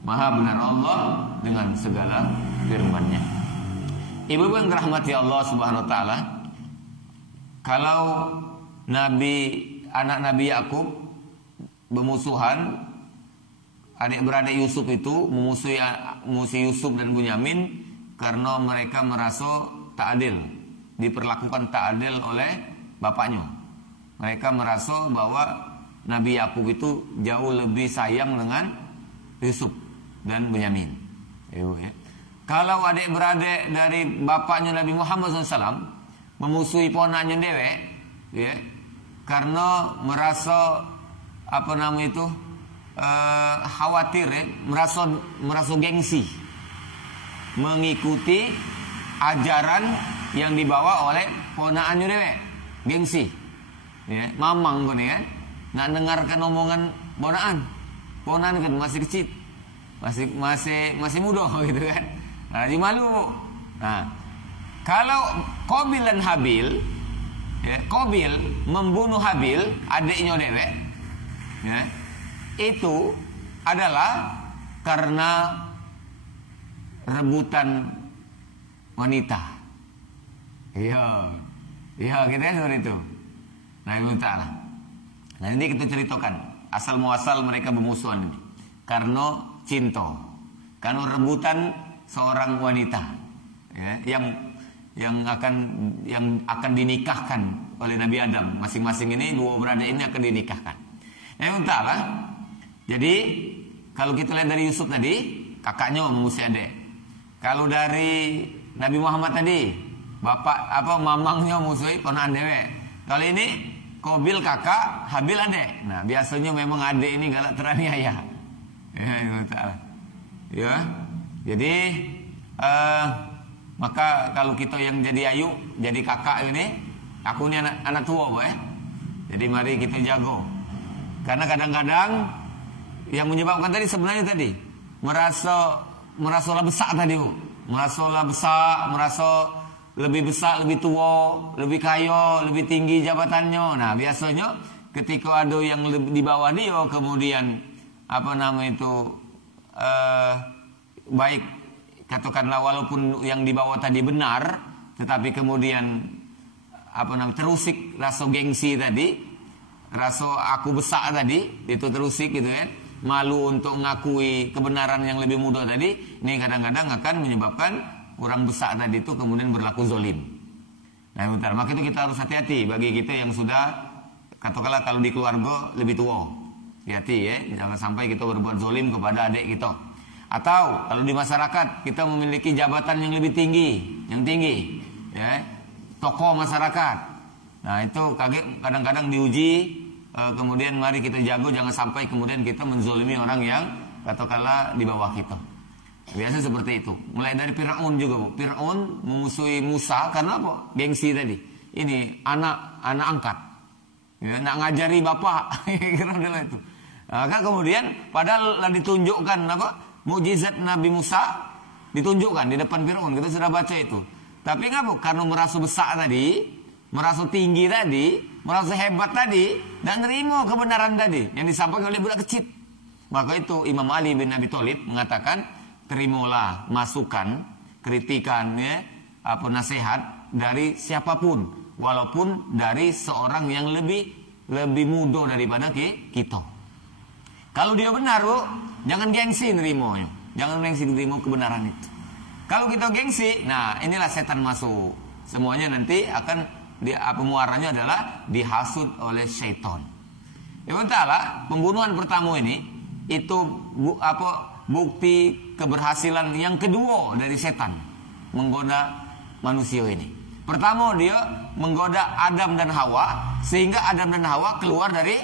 Maha benar Allah dengan segala firman-Nya. Ibu-ibu yang dirahmati Allah Subhanahu wa taala, kalau anak Nabi Yakub bermusuhan, adik-beradik Yusuf itu memusuhi Yusuf dan Bunyamin karena mereka merasa tak adil, diperlakukan tak adil oleh bapaknya. Mereka merasa bahwa Nabi Yakub itu jauh lebih sayang dengan Yusuf dan Bunyamin. Kalau adik-beradik dari bapaknya Nabi Muhammad SAW memusuhi ponaknya dewek, ya, karena merasa khawatir, ya, merasa gengsi mengikuti ajaran yang dibawa oleh ponakannya dewek, gengsi, ya, mamang kan, ya, nak dengarkan omongan ponakan kan masih kecil, masih muda gitu kan. Nah, jadi malu. Nah, kalau Qabil dan Habil, ya, Qabil membunuh Habil, adiknya dewek, ya, itu adalah karena rebutan wanita. Iya, kita seperti itu. Nah, Ibu Ta'ala. Nah, ini kita ceritakan asal muasal mereka bermusuhan ini karena cinta, karena rebutan seorang wanita, ya, yang akan dinikahkan oleh Nabi Adam. Masing-masing ini, dua beradik ini akan dinikahkan. Nah, Ta'ala. Jadi kalau kita lihat dari Yusuf tadi, kakaknya memusuhi adik. Kalau dari Nabi Muhammad tadi, mamangnya memusuhi ponakan dewek. Kalau ini Qabil kakak, Habil adik. Nah, biasanya memang adik ini galak teraniaya. Ya, Ibu Ta'ala. Ya. Jadi maka kalau kita yang jadi ayu, jadi kakak ini, aku ini anak tua, ya. Jadi mari kita jago. Karena kadang-kadang yang menyebabkan tadi sebenarnya merasa lah besar tadi, Bu. Merasa lah besar, merasa lebih besar, lebih tua, lebih kaya, lebih tinggi jabatannya. Nah, biasanya ketika ada yang di bawah dia, kemudian baik, katakanlah walaupun yang di bawah tadi benar, tetapi kemudian terusik rasa gengsi tadi, rasa aku besar tadi, itu terusik gitu kan, malu untuk mengakui kebenaran yang lebih mudah tadi, ini kadang-kadang akan menyebabkan orang besar tadi itu kemudian berlaku zolim. Nah, bentar, maka itu kita harus hati-hati bagi kita yang sudah, katakanlah kalau di keluarga lebih tua, hati-hati, ya, jangan sampai kita berbuat zolim kepada adik kita. Atau kalau di masyarakat kita memiliki jabatan yang lebih tinggi, ya, tokoh masyarakat. Nah, itu kadang-kadang diuji, kemudian mari kita jago jangan sampai kemudian kita menzolimi orang yang katakanlah di bawah kita. Biasa seperti itu. Mulai dari Fir'aun juga, Bu. Fir'aun memusuhi Musa karena apa? Gengsi tadi. Ini anak angkat, ya, nak ngajari bapak, kira-kira itu. Nah, kan kemudian padahal ditunjukkan mukjizat Nabi Musa ditunjukkan di depan Fir'aun, kita sudah baca itu. Tapi ngapa? Karena merasa besar tadi, merasa tinggi tadi, merasa hebat tadi, dan nerima kebenaran tadi yang disampaikan oleh budak kecil. Maka itu Imam Ali bin Abi Thalib mengatakan, terimalah masukan, kritikan, ya, nasihat dari siapapun, walaupun dari seorang yang lebih muda daripada kita. Kalau dia benar, Bu, jangan gengsi nerimanya. Jangan gengsi nerima kebenaran itu. Kalau kita gengsi, nah inilah setan masuk. Semuanya nanti akan muaranya adalah dihasut oleh syaitan. Ibn Ta'ala, pembunuhan pertama ini itu bukti keberhasilan yang kedua dari setan menggoda manusia ini. Pertama, dia menggoda Adam dan Hawa sehingga Adam dan Hawa keluar dari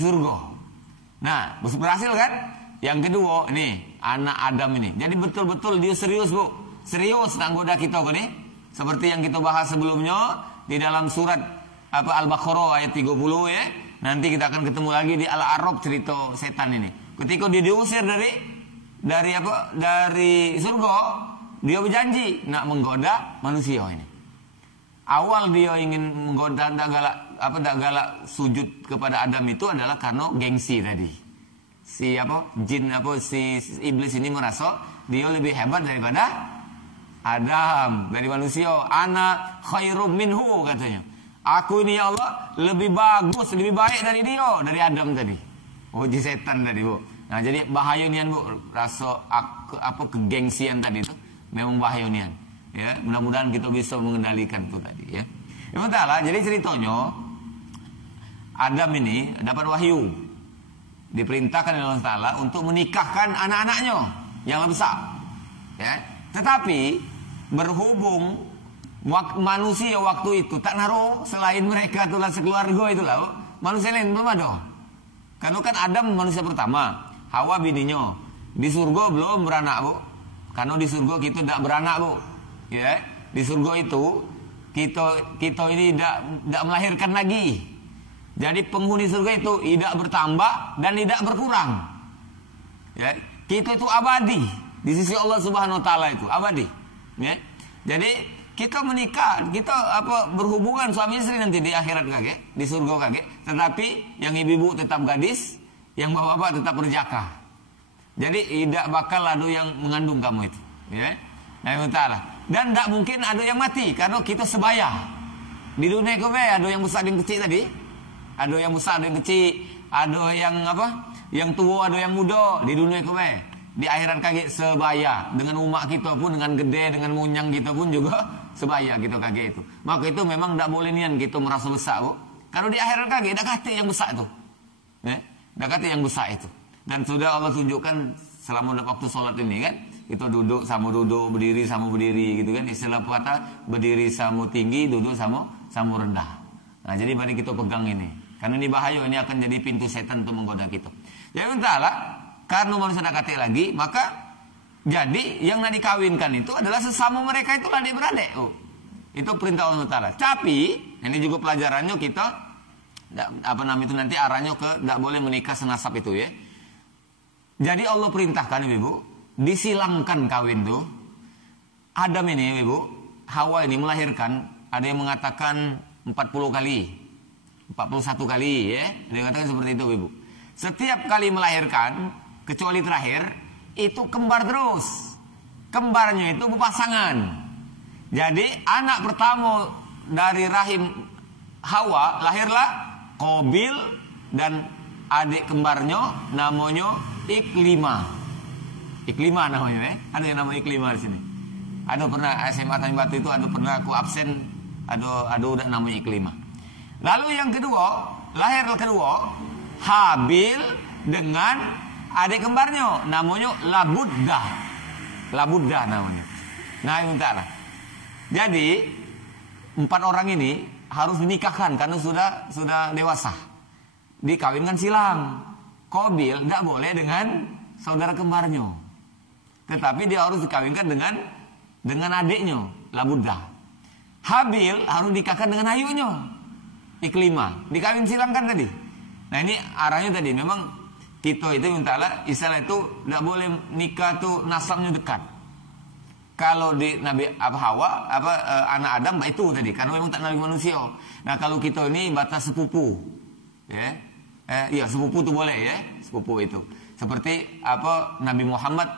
surga. Nah, berhasil kan? Yang kedua, ini anak Adam ini. Jadi betul-betul dia serius, Bu. Serius menggoda kita kan nih. Seperti yang kita bahas sebelumnya di dalam surat Al-Baqarah ayat 30, ya. Nanti kita akan ketemu lagi di Al-A'raf cerita setan ini. Ketika dia diusir dari surga, dia berjanji nak menggoda manusia ini. Awal dia ingin menggoda, tak galak sujud kepada Adam itu adalah karena gengsi tadi. si iblis ini merasa dia lebih hebat daripada Adam, dari manusia. Ana khairum minhu, katanya. Aku ini ya Allah lebih bagus, lebih baik dari dia, dari Adam tadi. Uji setan tadi, Bu. Nah, jadi bahaya nian, Bu. Rasa kegengsian tadi itu memang bahaya nian. Ya, mudah-mudahan kita bisa mengendalikan itu tadi, ya. Sementara jadi ceritanya Adam ini dapat wahyu, diperintahkan oleh Allah Taala untuk menikahkan anak-anaknya yang lebih besar, ya. Tetapi berhubung manusia waktu itu tak naruh selain mereka itulah sekeluarga itulah, manusia lain belum ada. Karena kan Adam manusia pertama, Hawa bininya. Di surga belum beranak, Bu. Karena di surga kita tidak beranak, Bu. Ya, di surga itu kita ini tidak melahirkan lagi. Jadi penghuni surga itu tidak bertambah dan tidak berkurang. Ya, kita itu abadi di sisi Allah Subhanahu wa taala, itu abadi. Ya. Jadi kita menikah, kita berhubungan suami istri nanti di akhirat kakek, di surga kakek. Tetapi yang ibu-ibu tetap gadis, yang bapak-bapak tetap berjaka. Jadi tidak bakal ada yang mengandung kamu itu. Ya. Nah, taala. Dan tidak mungkin ada yang mati karena kita sebaya. Di dunia itu ada yang besar, ada yang kecil tadi. Ada yang besar, ada yang kecil, ada yang yang tua, ada yang muda. Di dunia itu di akhirat kakek sebaya. Dengan umat kita pun, dengan gede, dengan munyang kita pun juga sebaya kita kakek itu. Maka itu memang tidak boleh nian kita merasa besar, Bu. Kalau di akhirat kakek tidak kata yang besar itu. Tidak kata yang besar itu. Dan sudah Allah tunjukkan selama waktu sholat ini kan. Kita duduk sama duduk, berdiri sama berdiri gitu kan. Istilah kata berdiri sama tinggi, duduk sama rendah. Nah, jadi mari kita pegang ini. Karena ini bahaya, ini akan jadi pintu setan untuk menggoda kita. Jadi entahlah, karena manusia tidak kata lagi, maka jadi yang nak dikawinkan itu adalah sesama mereka, itulah adik-beradik. Itu perintah Allah Taala. Tapi ini juga pelajarannya kita itu nanti arahnya ke tidak boleh menikah senasab itu, ya. Jadi Allah perintahkan, Ibu, disilangkan kawin tuh. Adam ini, Ibu, Hawa ini melahirkan, ada yang mengatakan 40 kali, 41 kali, ya. Ada yang mengatakan seperti itu, Ibu. Setiap kali melahirkan, kecuali terakhir, itu kembar terus. Kembarnya itu berpasangan. Jadi anak pertama dari rahim Hawa lahirlah Qabil dan adik kembarnya namanya Iklima. Iklima namanya, ada yang namanya Iklima di sini. Ada pernah SMA Tanjung Batu itu, ada pernah aku absen, ada udah namanya Iklima. Lalu yang kedua, lahirlah kedua Habil dengan adik kembarnya namanya Labuddah. Labuddah namanya. Nah, entahlah. Jadi 4 orang ini harus dinikahkan karena sudah dewasa. Dikawinkan silang. Qabil tidak boleh dengan saudara kembarnya. Tetapi dia harus dikawinkan dengan adiknya, Labuddah. Habil harus nikahkan dengan ayunya, Iklima. Dikawin silang kan tadi. Nah, ini arahnya tadi memang kita itu mintalah istilah itu tidak boleh nikah tuh nasabnya dekat. Kalau di Nabi Hawa anak Adam itu tadi karena memang tak nabi manusia. Nah, kalau kita ini batas sepupu, ya, iya sepupu tuh boleh, ya, sepupu itu. Seperti Nabi Muhammad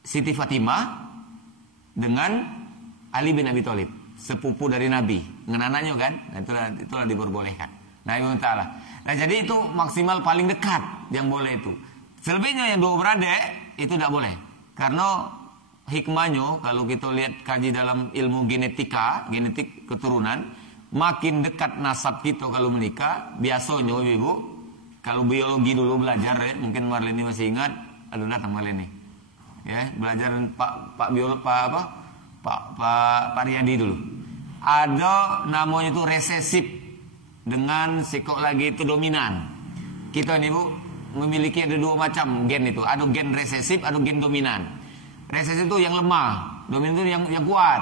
Siti Fatimah dengan Ali bin Abi Thalib, sepupu dari Nabi dengan anaknya kan. Nah, itulah diperbolehkan. Nah, Ibnu Ta'ala. Nah, jadi itu maksimal paling dekat yang boleh itu. Selebihnya yang dua beradik itu tidak boleh. Karena hikmahnya kalau kita lihat kaji dalam ilmu genetik keturunan, makin dekat nasab kita kalau menikah, biasanya Ibu, kalau biologi dulu belajar, ya, mungkin Marleni masih ingat, ada datang Marleni. Ya, belajar Pak Riyadi dulu. Ada namanya itu resesif dengan psikologi itu dominan. Kita ini, Bu, memiliki ada 2 macam gen itu. Ada gen resesif, ada gen dominan. Resesif itu yang lemah, dominan itu yang kuat.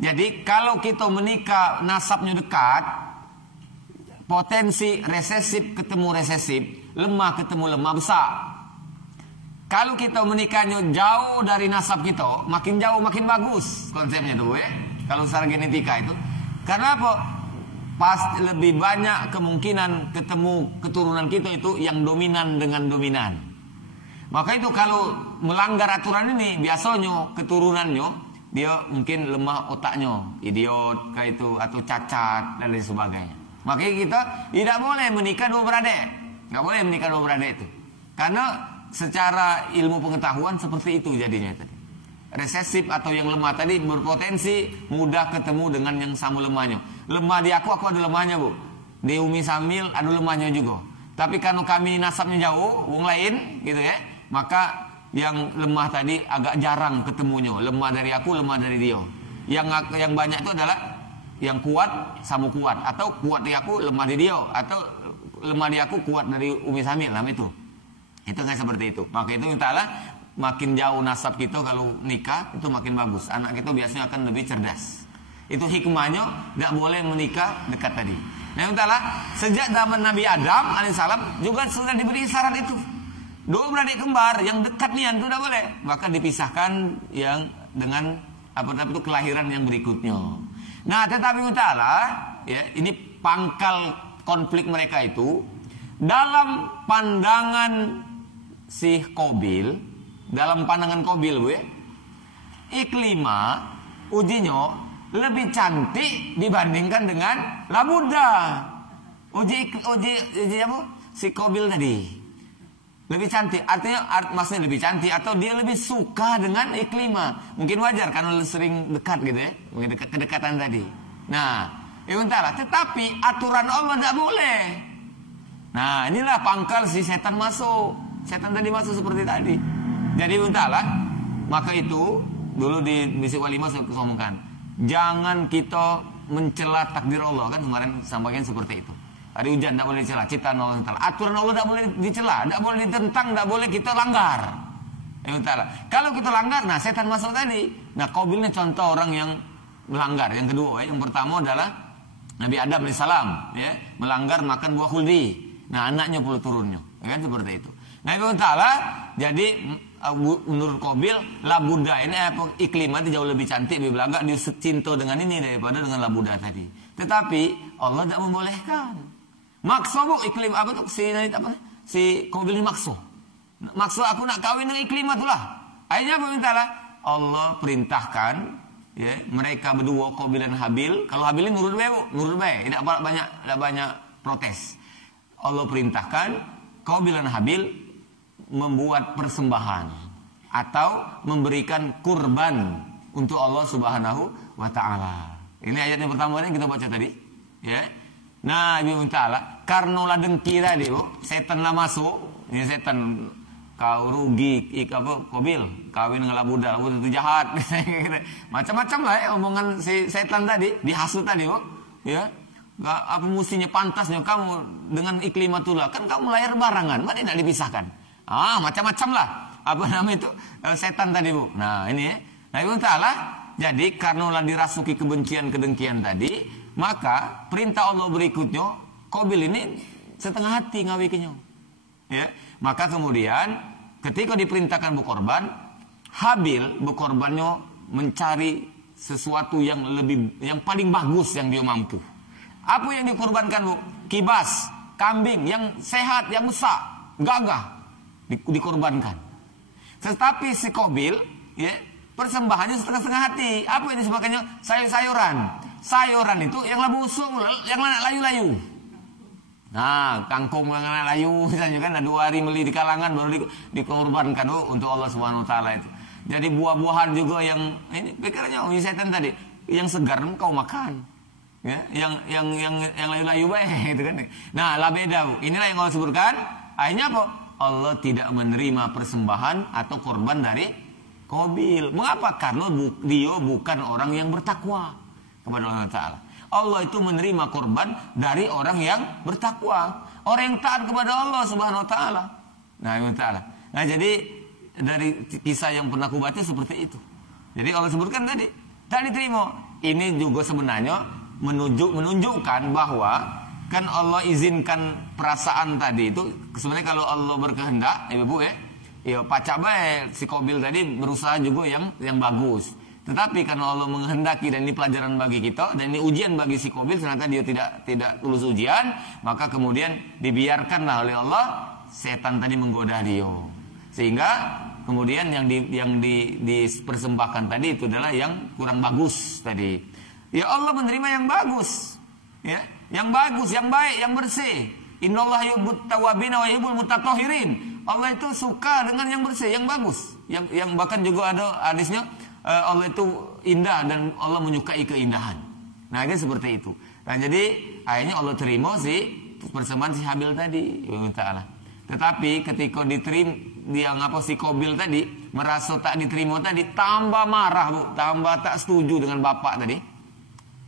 Jadi kalau kita menikah nasabnya dekat, potensi resesif ketemu resesif, lemah ketemu lemah besar. Kalau kita menikahnya jauh dari nasab kita, makin jauh makin bagus konsepnya tuh, ya. Kalau secara genetika itu. Karena apa? pasti lebih banyak kemungkinan ketemu keturunan kita itu yang dominan dengan dominan. Maka itu kalau melanggar aturan ini, biasanya keturunannya dia mungkin lemah otaknya, idiot kayak itu, atau cacat dan lain sebagainya. Makanya kita tidak boleh menikah dua beradik. Nggak boleh menikah dua beradik itu. Karena secara ilmu pengetahuan seperti itu jadinya tadi. Resesif atau yang lemah tadi berpotensi mudah ketemu dengan yang sama lemahnya. Lemah di aku ada lemahnya, Bu. Di Umi Samil ada lemahnya juga. Tapi karena kami nasabnya jauh, wong lain gitu ya, maka yang lemah tadi agak jarang ketemunya. Lemah dari aku, lemah dari dia. Yang banyak itu adalah yang kuat sama kuat, atau kuat di aku, lemah di dia, atau lemah di aku, kuat dari Umi Samil, lah itu. Itu kayak seperti itu. Maka itu entahlah, makin jauh nasab kita kalau nikah itu makin bagus. Anak kita biasanya akan lebih cerdas. Itu hikmahnya tidak boleh menikah dekat tadi. Nah, entahlah, sejak zaman Nabi Adam alaihissalam juga sudah diberi syarat itu. Dua beradik kembar yang dekat nian itu tidak boleh. Maka dipisahkan yang dengan itu kelahiran yang berikutnya. Nah, tetapi entahlah, ya, ini pangkal konflik mereka itu dalam pandangan si Qabil, dalam pandangan Qabil, Bu, ya, Iklimah ujinya lebih cantik dibandingkan dengan Labuda. Uji apa? Si Qabil tadi lebih cantik, artinya maksudnya lebih cantik atau dia lebih suka dengan Iklimah. Mungkin wajar karena sering dekat gitu ya, mungkin kedekatan tadi. Nah, entahlah, tetapi aturan Allah tidak boleh. Nah, inilah pangkal si setan masuk. Setan tadi masuk seperti tadi. Jadi entahlah, maka itu dulu di misi walimah saya ngomongkan, jangan kita mencela takdir Allah, kan kemarin sampaikan seperti itu. Hari hujan tidak boleh dicela, ciptaan Allah Taala. Aturan Allah tidak boleh dicela, tidak boleh ditentang, tidak boleh kita langgar. Entahlah. Kalau kita langgar, nah setan masuk tadi. Nah, Qabil ini contoh orang yang melanggar. Yang kedua, yang pertama adalah Nabi Adam alaihissalam, ya, melanggar makan buah khuldi. Nah, anaknya pula turunnya, ya kan seperti itu. Nah, itu entahlah. Jadi menurut Qabil, Labuda ini Iklimah itu jauh lebih cantik, lebih belaga, dicinta dengan ini daripada dengan Labuda tadi. Tetapi Allah tidak membolehkan. Makso, Bu, Iklim apa tuh si Qabil ini makso. Makso aku nak kawin dengan Iklimah itulah. Akhirnya apa mintalah? Allah perintahkan, ya, mereka berdua Qabil dan Habil. Kalau Habil ini nurut baik, tidak banyak protes. Allah perintahkan Qabil dan Habil membuat persembahan atau memberikan kurban untuk Allah Subhanahu wa taala. Ini ayat yang pertama yang kita baca tadi, ya. Nah, Ibu Ta'ala, karena lah dengki tadi, Bu, setan lah masuk. Ini setan, kau rugi, Qabil, kawin dengan Labuda itu jahat. Macam-macam lah ya omongan si setan tadi, dihasut tadi, Bu. Ya. Apa mestinya pantasnya kamu dengan Iklimatullah, kan kamu lahir barangan, mana tidak dipisahkan. Macam-macam lah. Apa nama itu? Setan tadi, Bu. Nah, ini ya. Nah, Ibu Ta'ala, jadi karena lah dirasuki kebencian-kedengkian tadi, maka perintah Allah berikutnya, Qabil ini setengah hati ngawikinya. Ya, maka kemudian ketika diperintahkan berkorban, Habil berkorbannya mencari sesuatu yang paling bagus yang dia mampu. Apa yang dikorbankan, Bu? Kibas, kambing yang sehat, yang besar, gagah dikorbankan. Tetapi si Qabil, ya, persembahannya setengah-setengah hati. Apa yang disebabkannya? Sayur-sayuran. Sayuran itu yang labu usung, yang layu-layu. Nah, kangkung yang layu misalnya kan, 2 hari beli di kalangan baru dikorbankan untuk Allah Subhanahu wa taala itu. Jadi buah-buahan juga yang ini pikirnya setan tadi, yang segar kau makan. Ya, yang layu-layu baik itu kan. Nah, lah beda, Bu. Inilah yang Allah sebutkan. Akhirnya apa? Allah tidak menerima persembahan atau korban dari Qabil. Mengapa? Karena dia bukan orang yang bertakwa kepada Allah Ta'ala. Allah itu menerima korban dari orang yang bertakwa, orang yang taat kepada Allah Subhanahu wa taala. Nah, jadi dari kisah yang pernah aku baca seperti itu. Jadi Allah sebutkan tadi, tak diterima. Ini juga sebenarnya menunjukkan bahwa kan Allah izinkan perasaan tadi itu sebenarnya kalau Allah berkehendak, Ibu ya pacak baik si Qabil tadi berusaha juga yang bagus. Tetapi karena Allah menghendaki dan ini pelajaran bagi kita dan ini ujian bagi si Qabil, ternyata dia tidak lulus ujian, maka kemudian dibiarkanlah oleh Allah setan tadi menggoda dia. Sehingga kemudian yang dipersembahkan tadi itu adalah yang kurang bagus tadi. Ya Allah menerima yang bagus, ya, yang bagus, yang baik, yang bersih. Innallaha yuhibbut tawwabin wa yuhibbul mutatahhirin. Allah itu suka dengan yang bersih, yang bagus. Yang bahkan juga ada hadisnya, Allah itu indah dan Allah menyukai keindahan. Nah, kan seperti itu. Nah, jadi akhirnya Allah terima si persembahan si Habil tadi, ta'ala. Tetapi ketika diterima, dia si Qabil tadi merasa tak diterima tadi, tambah marah, Bu, tambah tak setuju dengan bapak tadi.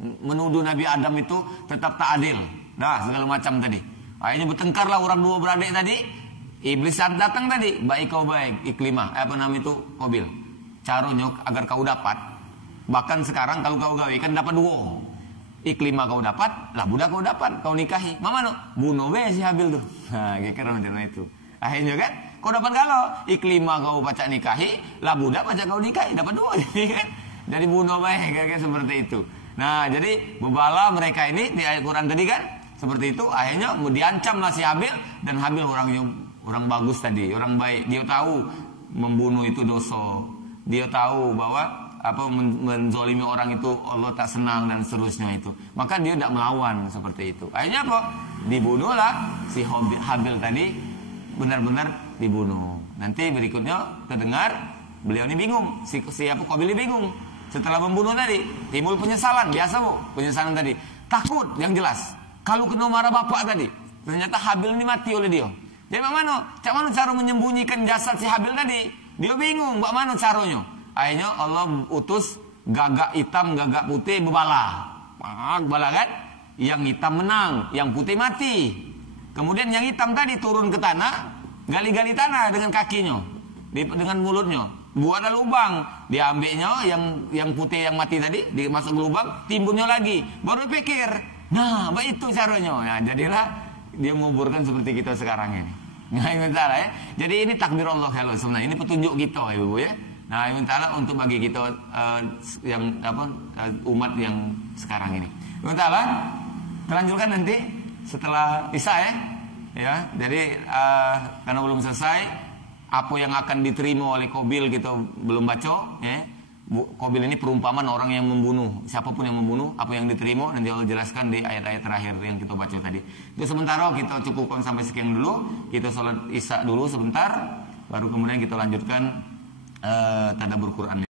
Menuduh Nabi Adam itu tetap tak adil. Nah, segala macam tadi. Akhirnya bertengkarlah orang dua beradik tadi. Iblis datang tadi, baik kau baik, Iklimah, itu Qabil. Caranya agar kau dapat, bahkan sekarang kalau kau gawe kan dapat dua. Iklimah kau dapat, lah budak kau dapat, kau nikahi. Mama no, bunuh be si Habil tuh. Nah, kira-kira itu. Akhirnya kan, kau dapat kalau Iklimah kau baca nikahi, lah budak baca kau nikahi, dapat dua. Jadi kan, jadi bunuh be, kira-kira seperti itu. Nah, jadi bebala mereka ini di ayat Quran tadi kan, seperti itu. Akhirnya diancamlah si Habil, dan Habil orang bagus tadi, orang baik. Dia tahu membunuh itu dosa. Dia tahu bahwa menzolimi orang itu Allah tak senang dan seterusnya itu. Maka dia tidak melawan seperti itu. Akhirnya apa? Dibunuhlah si Habil tadi, benar-benar dibunuh. Nanti berikutnya terdengar beliau ini bingung, si Qabil ini bingung. Setelah membunuh tadi, timbul penyesalan, biasa Bu, penyesalan tadi. Takut yang jelas. Kalau kena marah bapak tadi, ternyata Habil ini mati oleh dia. Jadi bagaimana cara menyembunyikan jasad si Habil tadi? Dia bingung, bagaimana caranya? Akhirnya Allah utus gagak hitam, gagak putih bebala. Bala kan? Yang hitam menang, yang putih mati. Kemudian yang hitam tadi turun ke tanah, gali-gali tanah dengan kakinya, dengan mulutnya. Buat ada lubang, diambilnya yang putih yang mati tadi, dimasuk ke lubang, timbunnya lagi. Baru pikir, nah, itu caranya. Nah, jadilah dia menguburkan seperti kita sekarang ini. Nah, ini salah ya. Jadi ini takdir Allah kalau sebenarnya ini petunjuk kita ya, Bu ya. Nah, ini ta'ala untuk bagi kita umat yang sekarang ini. Ini ta'ala kita lanjutkan nanti setelah Isya ya. Ya, jadi karena belum selesai apa yang akan diterima oleh Qabil kita belum baca ya. Qabil ini perumpamaan orang yang membunuh, siapapun yang membunuh, apa yang diterima nanti Allah jelaskan di ayat-ayat terakhir yang kita baca tadi. Itu sementara kita cukupkan sampai sekian dulu. Kita sholat Isya dulu sebentar, baru kemudian kita lanjutkan tadabbur Quran.